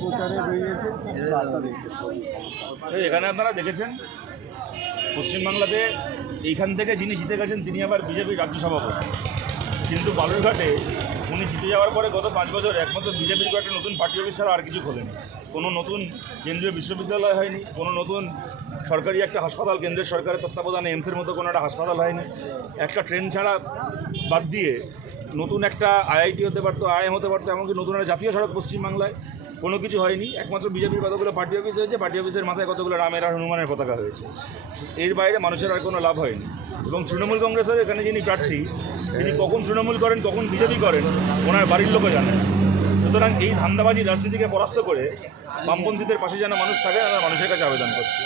প্রচারে বেরিয়েছে এখানে আপনারা দেখেছেন, পশ্চিমবাংলাতে এইখান থেকে যিনি জিতে গেছেন, তিনি আবার বিজেপির রাজ্য সভাপতি। কিন্তু বালুরঘাটে উনি জিতে যাওয়ার পরে গত পাঁচ বছর একমাত্র বিজেপির কয়েকটা নতুন পার্টি অফিস ছাড়া আর কিছু খোলেনি। কোনো নতুন কেন্দ্রীয় বিশ্ববিদ্যালয় হয়নি, কোনো নতুন সরকারি একটা হাসপাতাল, কেন্দ্রের সরকারের তত্ত্বাবধানে এমসের মতো কোনো একটা হাসপাতাল হয়নি। একটা ট্রেন ছাড়া বাদ দিয়ে নতুন একটা আইআইটি হতে পারতো আইএম হতে পারতো, এমনকি নতুন একটা জাতীয় সড়ক পশ্চিমবাংলায়। কোনো কিছু হয়নি। একমাত্র বিজেপির কতগুলো পার্টি অফিস হয়েছে পার্টি অফিসের মাথায় কতগুলো রামের আর হনুমানের পতাকা হয়েছে। এর বাইরে মানুষের আর কোনো লাভ হয়নি। এবং তৃণমূল কংগ্রেসের এখানে যিনি প্রার্থী, তিনি কখন তৃণমূল করেন, কখন বিজেপি করেন, ওনার বাড়ির লোকও জানেন সুতরাং এই ধান্দাবাজি রাজনীতিকে পরাস্ত করে বামপন্থীদের পাশে যেন মানুষ থাকে, আমরা মানুষের কাছে আবেদন করছি।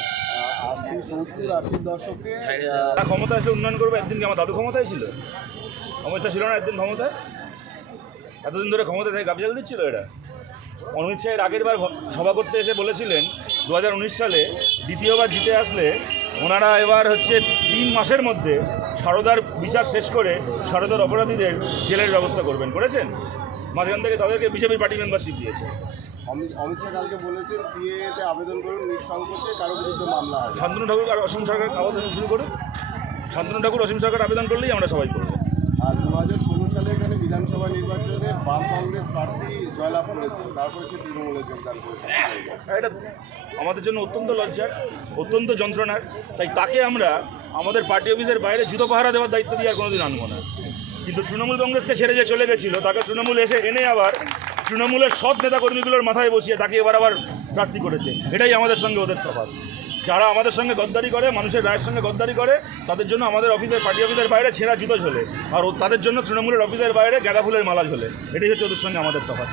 তারা ক্ষমতা এসে উন্নয়ন করবে, একদিন কি আমার দাদু ক্ষমতায় ছিল? শাহ ছিল না, একদিন ক্ষমতায়? এতদিন ধরে ক্ষমতা থেকে গাবিজাল দিচ্ছিল এটা অমিত শাহের আগের বার সভা করতে এসে বলেছিলেন দু হাজার উনিশ সালে দ্বিতীয়বার জিতে আসলে ওনারা এবার হচ্ছে তিন মাসের মধ্যে সারদার বিচার শেষ করে সারদার অপরাধীদের জেলের ব্যবস্থা করবেন। করেছেন? মাঝখান থেকে তাদেরকে বিজেপি পার্টি মেম্বারশিপ দিয়েছে। অমিত অমিত শাহ কালকে বলেছেন সিএতে আবেদন করুন নিঃসংকোচে কারও বিরুদ্ধে মামলা শান্তনু ঠাকুর আর অসীম সরকার আবেদন শুরু করুন। শান্তনু ঠাকুর অসীম সরকার আবেদন করলেই আমরা সবাই করব। আর দু হাজার ষোলো সালে এখানে বিধানসভা নির্বাচনে বাম কংগ্রেস প্রার্থী জয়লাভ করেছিল তারপরে সে তৃণমূলে যোগদান করেছে। এটা আমাদের জন্য অত্যন্ত লজ্জার, অত্যন্ত যন্ত্রণার। তাই তাকে আমরা আমাদের পার্টি অফিসের বাইরে জুতো পাহারা দেওয়ার দায়িত্ব দিয়ে আর কোনোদিন আনব না। কিন্তু তৃণমূল কংগ্রেসকে ছেড়ে যে চলে গেছিল, তাকে তৃণমূল এসে এনে আবার তৃণমূলের সৎ নেতাকর্মীগুলোর মাথায় বসিয়ে তাকে এবার আবার প্রার্থী করেছে। এটাই আমাদের সঙ্গে ওদের তফাৎ। যারা আমাদের সঙ্গে গদ্দারি করে, মানুষের রায়ের সঙ্গে গদ্দারি করে, তাদের জন্য আমাদের অফিসের, পার্টি অফিসের বাইরে ছেঁড়া জুতো ঝোলে। আর তাদের জন্য তৃণমূলের অফিসের বাইরে গাঁদা ফুলের মালা ঝোলে। এটাই হচ্ছে ওদের সঙ্গে আমাদের তফাৎ।